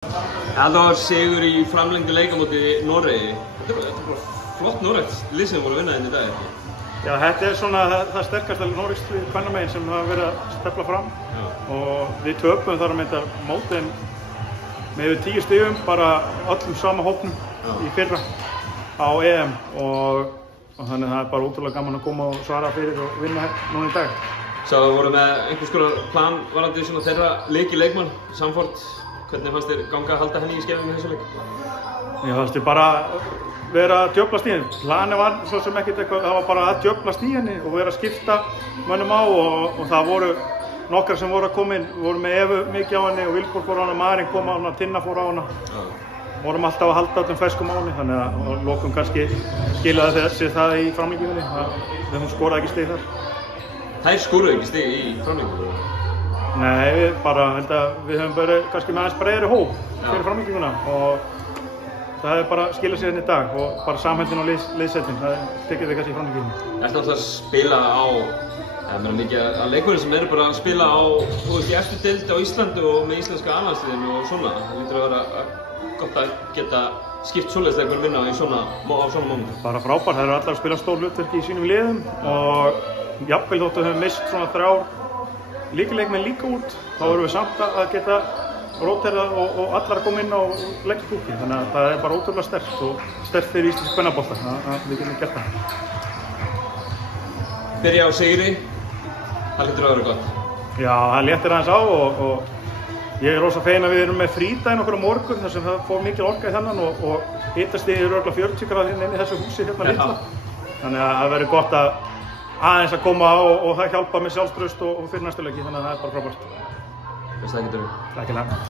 Þetta var sigur í framlengdu leik á móti Noregi. Þetta er bara flott Noregs lið sem voru að vinna hérna í dag, ekki? Já, þetta er svona það sterkasta Noregslið kvennamegin sem hafa verið að stefla fram. Já. Og við töpum þar að mynda mótin með yfir 10 stigum, bara öllum sama hópnum í fyrra á EM og þannig að það er bara ótrúlega gaman að koma og svara fyrir og vinna núna í dag. Sá að voru með einhvers konar plan varandi svona þeirra leikmann, Samford. Hvernig fannst þér ganga að halda henni í skefum með þessu leik? Mér fannst þér bara vera að djöflast í henni. Planið var svo sem ekkert eitthvað, það var bara að djöflast í henni og vera að skipta mönnum á og það voru nokkar sem voru að koma inn. Við vorum með Evu mikið á henni og Vilborg fór á hana, Marín kom á hana, Tinna fór á hana. Vorum alltaf að halda öllum ferskum á henni, þannig að lokum kannski skilaði sér það í framlengingunni. Við höfum skorað ekki stig þar. Þær skoruðu ekki stig í framlengingunni? Nei, við held að við höfum verið kannski með aðeins breiðari hóp fyrir framlenginguna og það er bara að skila sér hérna í dag og bara samheldin og liðseldin, það tekið við kannski í framlengingunni. Ertu alltaf að spila á, mikið að leikmennir sem eru bara að spila á, þú veist, í eftir deild á Íslandi og með íslenska A-landsliðinu og svona. Það lítur að vera gott að geta skipt svoleiðis leikmenn vinna á svona mómentum. Bara frábært, það eru allar að spila stór hlutverk í sínum liðum og jafnvel þótt að við höfum mist svona 3 leikmenn líka út, þá erum við samt að geta róterað og allar að koma inn og leggja kúki. Þannig að það er bara ótrúlega sterkt og sterkt fyrir íslensk kvennabolta að við getum gert það. Byrja á sigri, það hlýtur að vera gott. Já, það léttir aðeins á og ég er rosa feginn að við erum með frídaginn okkur á morgun þar sem það fór mikil orka í þennan og hitastigið eru örugglega 40 gráður inn í þessu húsi hérna litla. Þannig að það verður gott að aðeins að koma og það hjálpa með sjálfstraust og fyrir næstu leiki, þannig að það er bara frábært. Takk fyrir. Takk fyrir.